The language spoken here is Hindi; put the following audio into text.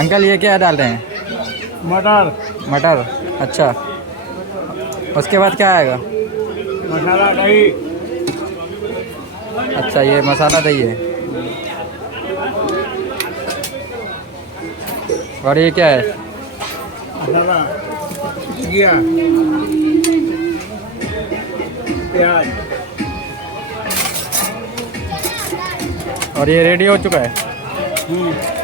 अंकल ये क्या डाल रहे हैं? मटर, मटर। अच्छा, उसके बाद क्या आएगा? मसाला, दही। अच्छा, ये मसाला दही है। और ये क्या है? मसाला, घिया, प्याज। और ये रेडी हो चुका है।